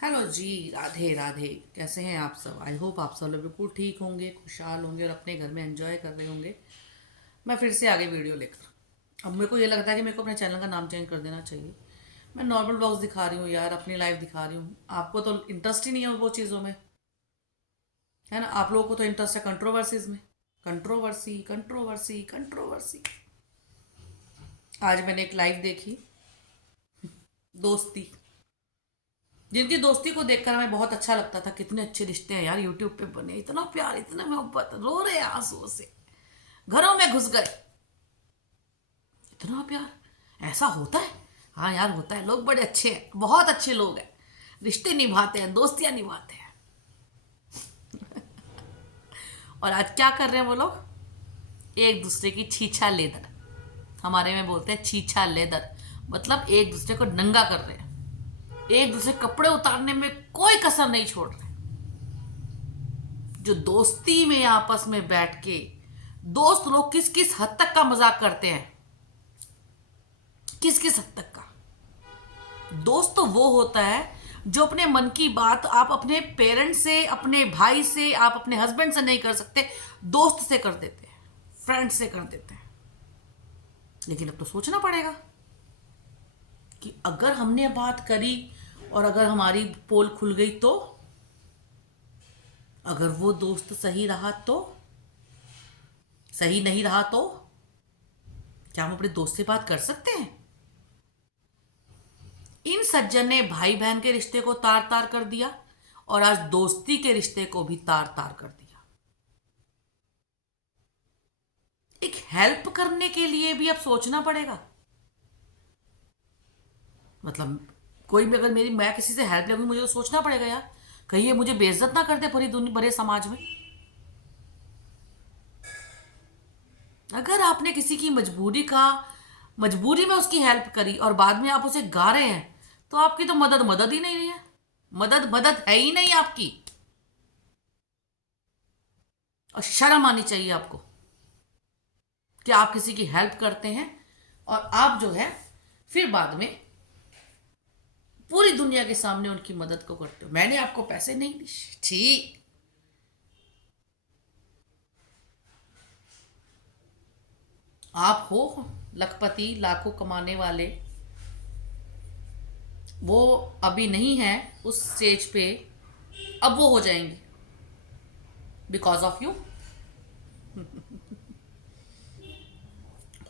Hello जी। राधे राधे। कैसे हैं आप सब? आई होप आप सब लोग बिल्कुल ठीक होंगे, खुशहाल होंगे और अपने घर में एंजॉय कर रहे होंगे। मैं फिर से आगे वीडियो लेकर। अब मेरे को ये लगता है कि मेरे को अपने चैनल का नाम चेंज कर देना चाहिए। मैं नॉर्मल ब्लॉग्स दिखा रही हूँ यार, अपनी लाइफ दिखा रही हूँ। आपको तो इंटरेस्ट ही नहीं है वो चीज़ों में, है ना? आप लोगों को तो इंटरेस्ट है कंट्रोवर्सीज में। Controversy controversy controversy. आज मैंने एक लाइव देखी, दोस्ती, जिनकी दोस्ती को देखकर हमें बहुत अच्छा लगता था। कितने अच्छे रिश्ते हैं यार यूट्यूब पे बने, इतना प्यार, इतना मोहब्बत, रो रहे हैं आंसुओं से, घरों में घुस गए। इतना प्यार ऐसा होता है? हाँ यार होता है। लोग बड़े अच्छे हैं, बहुत अच्छे लोग हैं, रिश्ते निभाते हैं, दोस्तियां निभाते हैं। और आज क्या कर रहे हैं वो लोग? एक दूसरे की छीछा लेदर, हमारे में बोलते हैं छीछा लेदर, मतलब एक दूसरे को नंगा कर रहे हैं। एक दूसरे के कपड़े उतारने में कोई कसर नहीं छोड़ रहे। जो दोस्ती में आपस में बैठ के दोस्त लोग किस किस हद तक का मजाक करते हैं, किस किस हद तक का। दोस्त तो वो होता है जो अपने मन की बात आप अपने पेरेंट्स से, अपने भाई से, आप अपने हस्बैंड से नहीं कर सकते, दोस्त से कर देते हैं, फ्रेंड से कर देते हैं। लेकिन अब तो सोचना पड़ेगा कि अगर हमने बात करी और अगर हमारी पोल खुल गई तो, अगर वो दोस्त सही रहा तो, सही नहीं रहा तो क्या हम अपने दोस्त से बात कर सकते हैं? इन सज्जन ने भाई बहन के रिश्ते को तार तार कर दिया और आज दोस्ती के रिश्ते को भी तार तार कर दिया। एक हेल्प करने के लिए भी अब सोचना पड़ेगा। मतलब कोई भी अगर मेरी, मैं किसी से हेल्प लगूंगी, मुझे तो सोचना पड़ेगा यार, कहीं ये मुझे बेइज्जत ना कर दे पूरी दुनिया, बड़े समाज में। अगर आपने किसी की मजबूरी में उसकी हेल्प करी और बाद में आप उसे गा रहे हैं, तो आपकी तो मदद मदद ही नहीं है। मदद मदद है ही नहीं आपकी। और शर्म आनी चाहिए आपको कि आप किसी की हेल्प करते हैं और आप जो है फिर बाद में पूरी दुनिया के सामने उनकी मदद को करते हो। मैंने आपको पैसे नहीं दिए, ठीक। आप हो लखपति, लाखों कमाने वाले, वो अभी नहीं है उस स्टेज पे, अब वो हो जाएंगे बिकॉज ऑफ यू।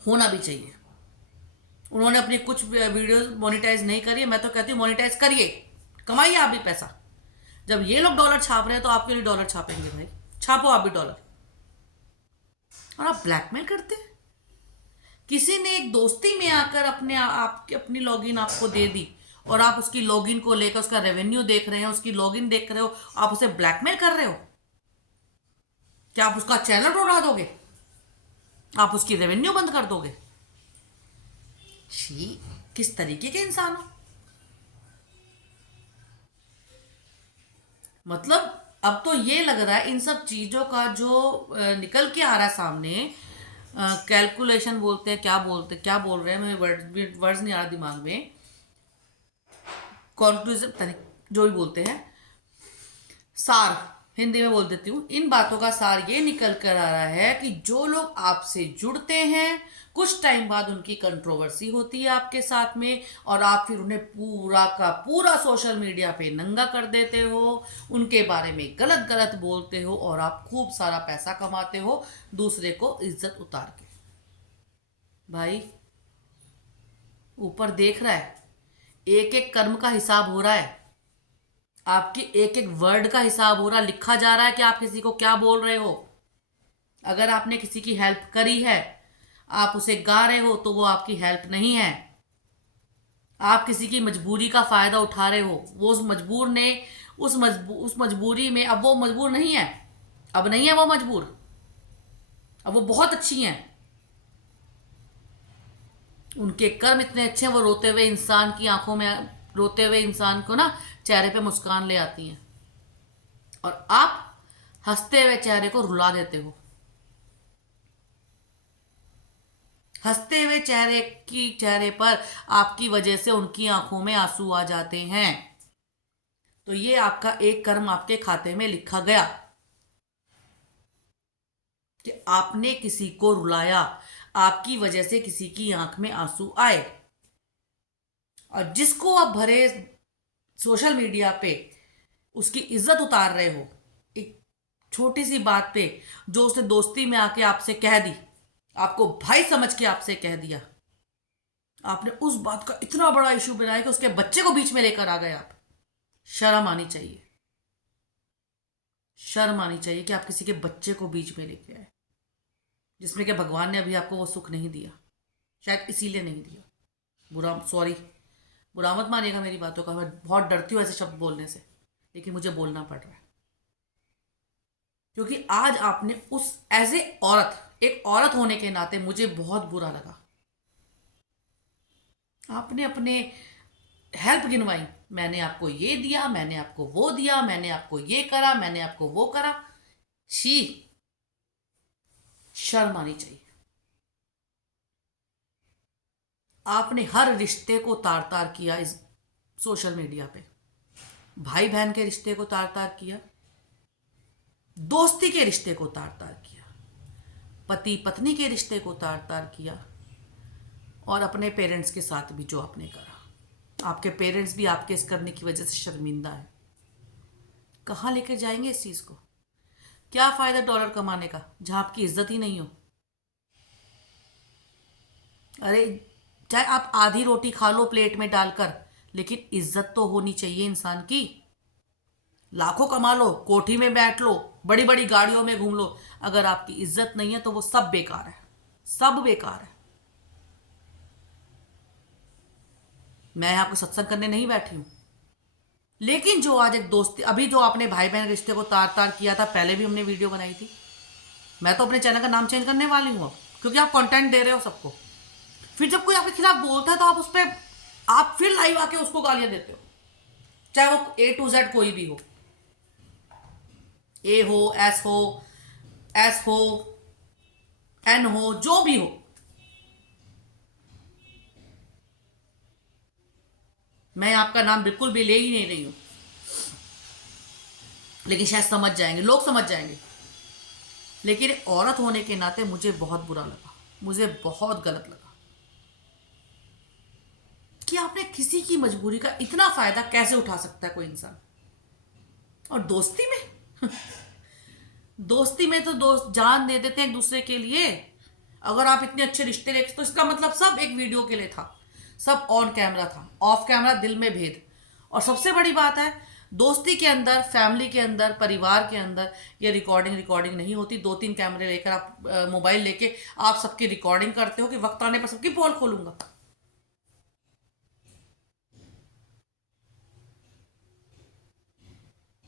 होना भी चाहिए। उन्होंने अपनी कुछ वीडियोस मोनेटाइज नहीं करी है, मैं तो कहती हूँ मोनेटाइज करिए, कमाइए आप भी पैसा। जब ये लोग डॉलर छाप रहे हैं तो आपके लिए डॉलर छापेंगे भाई, छापो आप भी डॉलर। और आप ब्लैकमेल करते हैं। किसी ने एक दोस्ती में आकर अपने आपकी अपनी लॉगिन आपको दे दी और आप उसकी लॉगिन को लेकर उसका रेवेन्यू देख रहे हैं, उसकी लॉगिन देख रहे हो, आप उसे ब्लैकमेल कर रहे हो। क्या आप उसका चैनल उड़ा दोगे? आप उसकी रेवेन्यू बंद कर दोगे? छी, किस तरीके के इंसान हो? मतलब अब तो ये लग रहा है इन सब चीजों का जो निकल के आ रहा है सामने, कैलकुलेशन बोलते हैं, क्या बोल रहे हैं, मुझे वर्ड्स नहीं आ रहा दिमाग में। कॉन्क्लूजन, जो भी बोलते हैं, सार हिंदी में बोल देती हूँ। इन बातों का सार ये निकल कर आ रहा है कि जो लोग आपसे जुड़ते हैं, कुछ टाइम बाद उनकी कंट्रोवर्सी होती है आपके साथ में और आप फिर उन्हें पूरा का पूरा सोशल मीडिया पे नंगा कर देते हो, उनके बारे में गलत गलत बोलते हो और आप खूब सारा पैसा कमाते हो दूसरे को इज्जत उतार के। भाई, ऊपर देख रहा है, एक एक कर्म का हिसाब हो रहा है, आपके एक एक वर्ड का हिसाब हो रहा, लिखा जा रहा है कि आप किसी को क्या बोल रहे हो। अगर आपने किसी की हेल्प करी है, आप उसे गा रहे हो, तो वो आपकी हेल्प नहीं है। आप किसी की मजबूरी का फायदा उठा रहे हो। वो उस मजबूर ने उस मजबूरी में, अब वो मजबूर नहीं है, अब नहीं है वो मजबूर, अब वो बहुत अच्छी हैं। उनके कर्म इतने अच्छे हैं, वो रोते हुए इंसान की आंखों में, रोते हुए इंसान को ना चेहरे पे मुस्कान ले आती हैं और आप हंसते हुए चेहरे को रुला देते हो। हंसते हुए चेहरे पर आपकी वजह से उनकी आंखों में आंसू आ जाते हैं। तो ये आपका एक कर्म आपके खाते में लिखा गया कि आपने किसी को रुलाया, आपकी वजह से किसी की आंख में आंसू आए, और जिसको आप भरे सोशल मीडिया पे उसकी इज्जत उतार रहे हो, एक छोटी सी बात पे जो उसने दोस्ती में आके आपसे कह दी, आपको भाई समझ के आपसे कह दिया, आपने उस बात का इतना बड़ा इशू बनाया कि उसके बच्चे को बीच में लेकर आ गए आप। शर्म आनी चाहिए, शर्म आनी चाहिए कि आप किसी के बच्चे को बीच में लेके आए, जिसमें कि भगवान ने अभी आपको वो सुख नहीं दिया, शायद इसीलिए नहीं दिया। बुरा, सॉरी, बुरा मत मानिएगा मेरी बातों का, मैं बहुत डरती हूँ ऐसे शब्द बोलने से, लेकिन मुझे बोलना पड़ रहा है क्योंकि आज आपने उस एज ए औरत, एक औरत होने के नाते मुझे बहुत बुरा लगा, आपने अपने हेल्प गिनवाई, मैंने आपको ये दिया, मैंने आपको वो दिया, मैंने आपको ये करा, मैंने आपको वो करा। शी, शर्म आनी चाहिए। आपने हर रिश्ते को तार तार किया इस सोशल मीडिया पे, भाई बहन के रिश्ते को तार तार किया, दोस्ती के रिश्ते को तार तार किया, पति पत्नी के रिश्ते को तार तार किया, और अपने पेरेंट्स के साथ भी जो आपने करा। आपके पेरेंट्स भी आपके इस करने की वजह से शर्मिंदा है। कहाँ लेकर जाएंगे इस चीज़ को? क्या फ़ायदा डॉलर कमाने का जहाँ आपकी इज्जत ही नहीं हो? अरे, चाहे आप आधी रोटी खा लो प्लेट में डालकर, लेकिन इज्जत तो होनी चाहिए इंसान की। लाखों कमा लो, कोठी में बैठ लो, बड़ी बड़ी गाड़ियों में घूम लो, अगर आपकी इज्जत नहीं है तो वो सब बेकार है, सब बेकार है। मैं यहां कोई सत्संग करने नहीं बैठी हूं, लेकिन जो आज एक दोस्ती, अभी जो आपने भाई बहन रिश्ते को तार तार किया था, पहले भी हमने वीडियो बनाई थी। मैं तो अपने चैनल का नाम चेंज करने वाली हूं अब, क्योंकि आप कंटेंट दे रहे हो सबको। फिर जब कोई आपके खिलाफ बोलता है तो आप उस पर, आप फिर लाइव आके उसको गालियां देते हो, चाहे वो A to Z कोई भी हो, ए हो, एस हो, एन हो, जो भी हो। मैं आपका नाम बिल्कुल भी ले ही नहीं रही हूं, लेकिन शायद समझ जाएंगे, लोग समझ जाएंगे। लेकिन एक औरत होने के नाते मुझे बहुत बुरा लगा, मुझे बहुत गलत लगा कि आपने किसी की मजबूरी का इतना फायदा कैसे उठा सकता है कोई इंसान। और दोस्ती में दोस्ती में तो दोस्त जान दे देते हैं एक दूसरे के लिए। अगर आप इतने अच्छे रिश्ते रखते तो इसका मतलब सब एक वीडियो के लिए था, सब ऑन कैमरा था, ऑफ कैमरा दिल में भेद। और सबसे बड़ी बात है, दोस्ती के अंदर, फैमिली के अंदर, परिवार के अंदर ये रिकॉर्डिंग नहीं होती। 2-3 कैमरे लेकर आप, मोबाइल लेके आप सबकी रिकॉर्डिंग करते हो कि वक्त आने पर सबकी पोल खोलूंगा।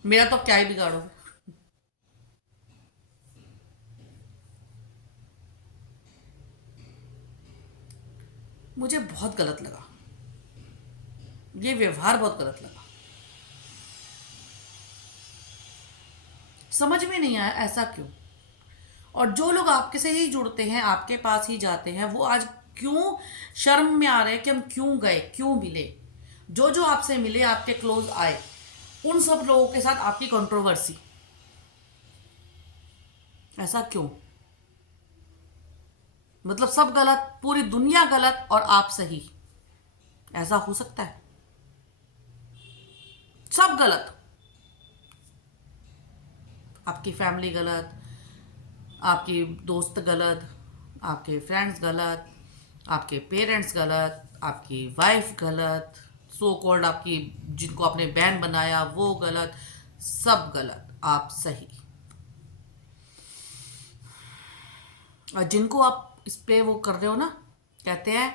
मेरा तो क्या ही बिगाड़ोगे। मुझे बहुत गलत लगा, ये व्यवहार बहुत गलत लगा, समझ में नहीं आया ऐसा क्यों। और जो लोग आपके से ही जुड़ते हैं, आपके पास ही जाते हैं, वो आज क्यों शर्म में आ रहे हैं कि हम क्यों गए, क्यों मिले। जो जो आपसे मिले, आपके क्लोज आए, उन सब लोगों के साथ आपकी कंट्रोवर्सी, ऐसा क्यों? मतलब सब गलत, पूरी दुनिया गलत और आप सही, ऐसा हो सकता है? सब गलत, आपकी फैमिली गलत, आपकी दोस्त गलत, आपके फ्रेंड्स गलत, आपके पेरेंट्स गलत, आपकी वाइफ गलत, सो कॉल्ड आपकी, जिनको आपने बहन बनाया वो गलत, सब गलत, आप सही। और जिनको आप इस पे वो कर रहे हो ना, कहते हैं,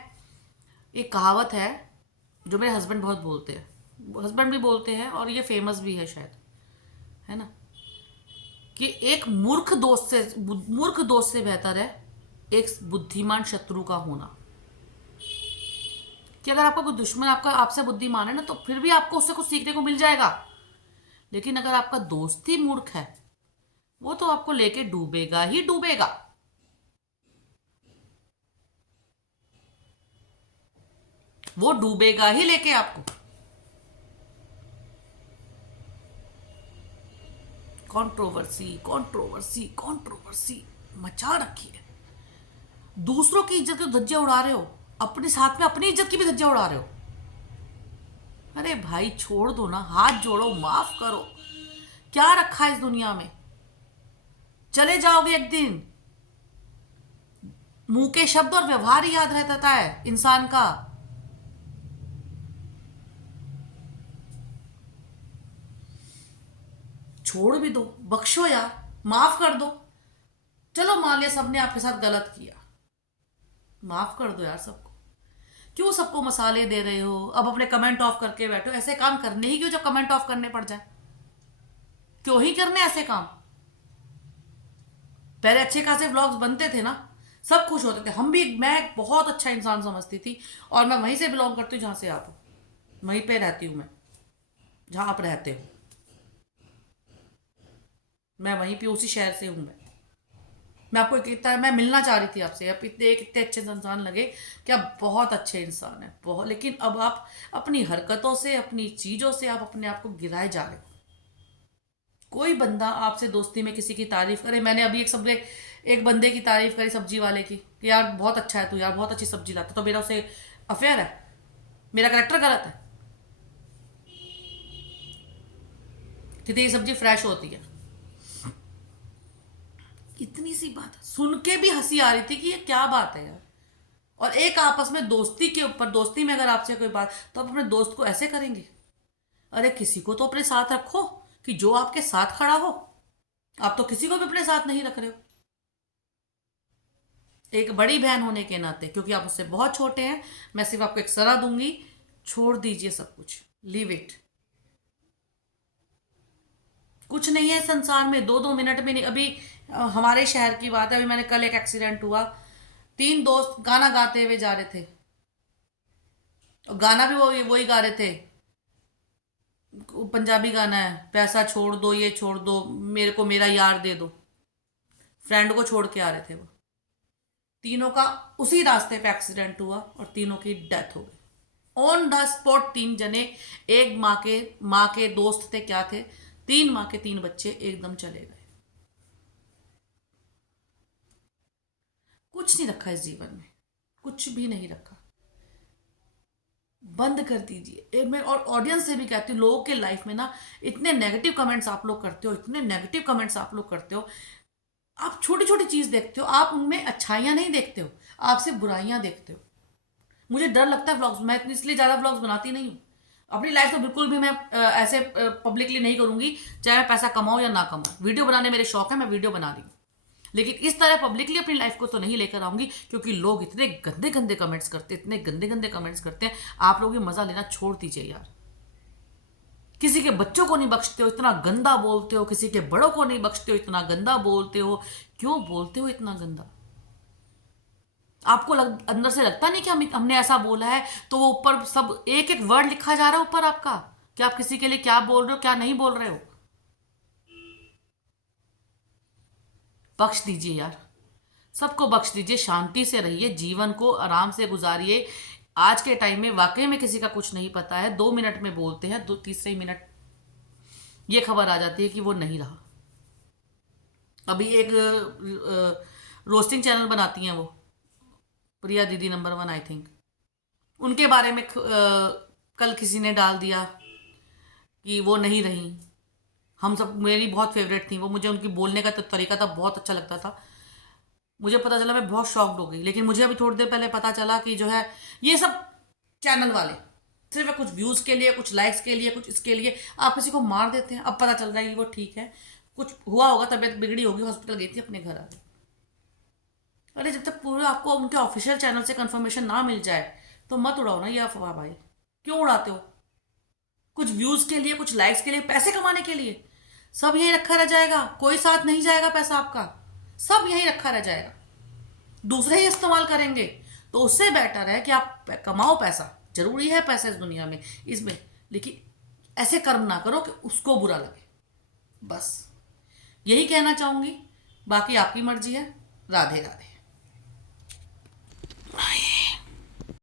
एक कहावत है जो मेरे हस्बैंड बहुत बोलते हैं, हस्बैंड भी बोलते हैं और ये फेमस भी है शायद, है ना, कि एक मूर्ख दोस्त से बेहतर है एक बुद्धिमान शत्रु का होना। कि अगर आपका कोई दुश्मन आपका आपसे बुद्धिमान है ना, तो फिर भी आपको उससे कुछ सीखने को मिल जाएगा। लेकिन अगर आपका दोस्त ही मूर्ख है, वो तो आपको लेके डूबेगा ही डूबेगा। वो डूबेगा ही लेके आपको। कंट्रोवर्सी कंट्रोवर्सी कंट्रोवर्सी मचा रखी है। दूसरों की इज्जत की धज्जियां उड़ा रहे हो, अपने साथ में अपनी इज्जत की भी धज्जियां उड़ा रहे हो। अरे भाई छोड़ दो ना, हाथ जोड़ो, माफ करो। क्या रखा है इस दुनिया में? चले जाओगे एक दिन। मुंह के शब्द और व्यवहार ही याद रहता है इंसान का। छोड़ भी दो, बख्शो यार, माफ कर दो। चलो मान लिया सबने आपके साथ गलत किया, माफ कर दो यार सबको। क्यों सबको मसाले दे रहे हो? अब अपने कमेंट ऑफ करके बैठो। ऐसे काम करने ही क्यों जब कमेंट ऑफ करने पड़ जाए? क्यों ही करने ऐसे काम? पहले अच्छे खासे व्लॉग्स बनते थे ना, सब खुश होते थे। हम भी, मैं एक बहुत अच्छा इंसान समझती थी, और मैं वहीं से बिलोंग करती हूँ जहां से आप हो। वहीं पे रहती हूँ मैं, जहां आप रहते हो। मैं वहीं पे, उसी शहर से हूं मैं आपको इतना, मैं मिलना चाह रही थी आपसे। आप इतने कितने अच्छे इंसान लगे कि आप बहुत अच्छे इंसान हैं बहुत, लेकिन अब आप अपनी हरकतों से, अपनी चीज़ों से आप अपने आप को गिराए जा रहे हो। कोई बंदा आपसे दोस्ती में किसी की तारीफ करे, मैंने अभी एक बंदे की तारीफ करी, सब्जी वाले की, कि यार बहुत अच्छा है तू, यार बहुत अच्छी सब्जी लाता, तो मेरा उसे अफेयर है, मेरा करेक्टर गलत है कि तेरी सब्जी फ्रेश होती है। इतनी सी बात सुन के भी हंसी आ रही थी कि ये क्या बात है यार। और एक आपस में दोस्ती के ऊपर, दोस्ती में अगर आपसे कोई बात, तो आप अपने दोस्त को ऐसे करेंगे? अरे किसी को तो अपने साथ रखो कि जो आपके साथ खड़ा हो। आप तो किसी को भी अपने साथ नहीं रख रहे हो। एक बड़ी बहन होने के नाते, क्योंकि आप उससे बहुत छोटे हैं, मैं सिर्फ आपको एक सलाह दूंगी, छोड़ दीजिए सब कुछ, लीव इट। कुछ नहीं है संसार में, 2-2 मिनट में नहीं। अभी हमारे शहर की बात है, अभी मैंने कल एक एक्सीडेंट हुआ, 3 दोस्त गाना गाते हुए जा रहे थे, और गाना भी वो वही गा रहे थे, पंजाबी गाना है, पैसा छोड़ दो, ये छोड़ दो, मेरे को मेरा यार दे दो। फ्रेंड को छोड़ के आ रहे थे वो। तीनों का उसी रास्ते पे एक्सीडेंट हुआ और तीनों की डेथ हो गई ऑन द स्पॉट। 3 जने, एक माँ के दोस्त थे, क्या थे, 3 माँ के 3 बच्चे एकदम चले गए। कुछ नहीं रखा इस जीवन में, कुछ भी नहीं रखा। बंद कर दीजिए। मैं और ऑडियंस से भी कहती हूँ, लोगों के लाइफ में ना इतने नेगेटिव कमेंट्स आप लोग करते हो, इतने नेगेटिव कमेंट्स आप लोग करते हो। आप छोटी छोटी चीज देखते हो, आप उनमें अच्छाइयां नहीं देखते हो, आप सिर्फ बुराइयां देखते हो। मुझे डर लगता है व्लॉग्स, मैं इसलिए ज़्यादा व्लॉग्स बनाती नहीं हूँ। अपनी लाइफ तो बिल्कुल भी मैं ऐसे पब्लिकली नहीं करूँगी, चाहे मैं पैसा कमाऊँ या ना कमाऊँ। वीडियो बनाने मेरे शौक है, मैं वीडियो बना रही हूँ, लेकिन इस तरह पब्लिकली अपनी लाइफ को तो नहीं लेकर आऊँगी, क्योंकि लोग इतने गंदे गंदे कमेंट्स करते हैं, इतने गंदे गंदे कमेंट्स करते हैं। आप लोग ये मज़ा लेना छोड़ दीजिए यार। किसी के बच्चों को नहीं बख्शते हो, इतना गंदा बोलते हो, किसी के बड़ों को नहीं बख्शते हो, इतना गंदा बोलते हो। क्यों बोलते हो इतना गंदा? आपको अंदर से लगता नहीं कि हमने ऐसा बोला है, तो वो ऊपर सब एक एक वर्ड लिखा जा रहा है ऊपर आपका, कि आप किसी के लिए क्या बोल रहे हो, क्या नहीं बोल रहे हो। बख्श दीजिए यार, सबको बख्श दीजिए, शांति से रहिए, जीवन को आराम से गुजारिए। आज के टाइम में वाकई में किसी का कुछ नहीं पता है। 2 मिनट में बोलते हैं, 2 तीसरे मिनट ये खबर आ जाती है कि वो नहीं रहा। अभी एक रोस्टिंग चैनल बनाती हैं वो, प्रिया दीदी नंबर 1 आई थिंक, उनके बारे में कल किसी ने डाल दिया कि वो नहीं रही। हम सब, मेरी बहुत फेवरेट थी वो, मुझे उनकी बोलने का तरीका था बहुत अच्छा लगता था। मुझे पता चला, मैं बहुत शॉक्ड हो गई। लेकिन मुझे अभी थोड़ी देर पहले पता चला कि जो है ये सब चैनल वाले सिर्फ कुछ व्यूज़ के लिए, कुछ लाइक्स के लिए, कुछ इसके लिए आप किसी को मार देते हैं। अब पता चल रहा है कि वो ठीक है, कुछ हुआ होगा, तबीयत बिगड़ी होगी, हॉस्पिटल गई थी, अपने घर आ गई। अरे जब तक पूरे आपको उनके ऑफिशियल चैनल से कंफर्मेशन ना मिल जाए, तो मत उड़ाओ ना ये अफवाह भाई। क्यों उड़ाते हो? कुछ व्यूज़ के लिए, कुछ लाइक्स के लिए, पैसे कमाने के लिए। सब यहीं रखा रह जाएगा, कोई साथ नहीं जाएगा पैसा आपका, सब यहीं रखा रह जाएगा, दूसरे ही इस्तेमाल करेंगे। तो उससे बेटर है कि आप कमाओ पैसा, जरूरी है पैसा इस दुनिया में, इसमें, लेकिन ऐसे कर्म ना करो कि उसको बुरा लगे। बस यही कहना चाहूंगी, बाकी आपकी मर्जी है। राधे राधे।